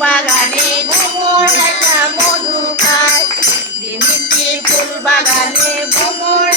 বাগানে ভ্রমর একটা মধু খায় দিনিতে ফুল বাগানে ভ্রমর